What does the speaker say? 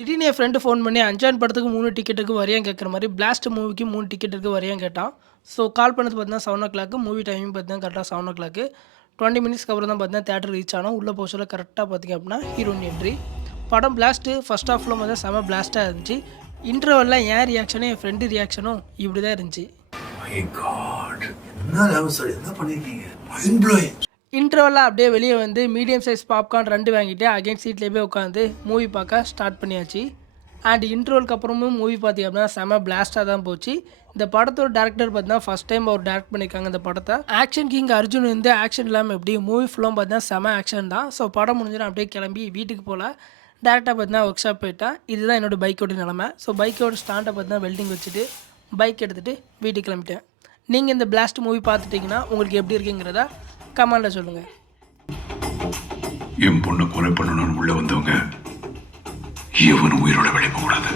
திடீர்னு என் friend phone பண்ணி அஞ்சான் படத்துக்கு 3 டிக்கெட்டுக்கு வரியான்னு கேட்குற மாதிரி பிளாஸ்ட் மூவிக்கு 3 டிக்கெட்டுக்கு வரியான்னு கேட்டான். ஸோ கால் பண்ணது பார்த்தீங்கன்னா 7:00 மூவி டைமிங் பார்த்தீங்கன்னா கரெக்டாக 7:00 20 மினிட்ஸ்க்கு அப்புறம் தான் பார்த்தீங்கன்னா தேட்டர் ரீச் ஆனோம். உள்ளே போக சொல்ல கரெக்டாக பார்த்தீங்க அப்படின்னா ஹீரோயின் என்ட்ரி. படம் பிளாஸ்ட்டு ஃபர்ஸ்ட் ஹாஃபில் பார்த்தா செம பிளாஸ்ட்டாக இருந்துச்சு. இன்டர்வெல்லாம் என் ரியாக்ஷனும் என் ஃப்ரெண்டு ரியாக்ஷனும் இப்படி தான் இருந்துச்சு. இன்டர்வெல்லாம் அப்படியே வெளியே வந்து மீடியம் சைஸ் பாப்கார்ன் 2 வாங்கிட்டு அகைன் சீட்லேயே போய் உட்காந்து மூவி பார்க்க ஸ்டார்ட் பண்ணியாச்சு. அண்ட் இன்டர்வலுக்கு அப்புறமும் மூவி பார்த்திங்க அப்படின்னா செம பிளாஸ்ட்டாக தான் போச்சு. இந்த படத்தோட டேரக்டர் பார்த்தீங்கன்னா ஃபஸ்ட் டைம் அவர் டேரக்ட் பண்ணியிருக்காங்க இந்த படத்தை. ஆக்ஷன் கிங் அர்ஜுன் வந்து ஆக்ஷன் இல்லாமல் எப்படி மூவி ஃபுல்லாக பார்த்தீங்கன்னா செம ஆக்ஷன் தான். ஸோ படம் முடிஞ்சிடும் அப்படியே கிளம்பி வீட்டுக்கு போகல. டேரெக்டாக பார்த்தீங்கன்னா ஒர்க் ஷாப் போயிட்டேன். இதுதான் என்னோடய பைக்கோட நிலமை. ஸோ பைக்கோட ஸ்டாண்டை பார்த்தீங்கன்னா வெல்டிங் வச்சுட்டு பைக் எடுத்துகிட்டு வீட்டுக்கு கிளம்பிட்டேன். நீங்கள் இந்த பிளாஸ்ட் மூவி பார்த்துட்டிங்கன்னா உங்களுக்கு எப்படி இருக்குங்கிறத கமெண்ட்ல சொல்லுங்க. என் பொண்ணை கொலை பண்ணணும்னு உள்ள வந்தவங்க எவனும் உயிரோட வெளியே போகக்கூடாது.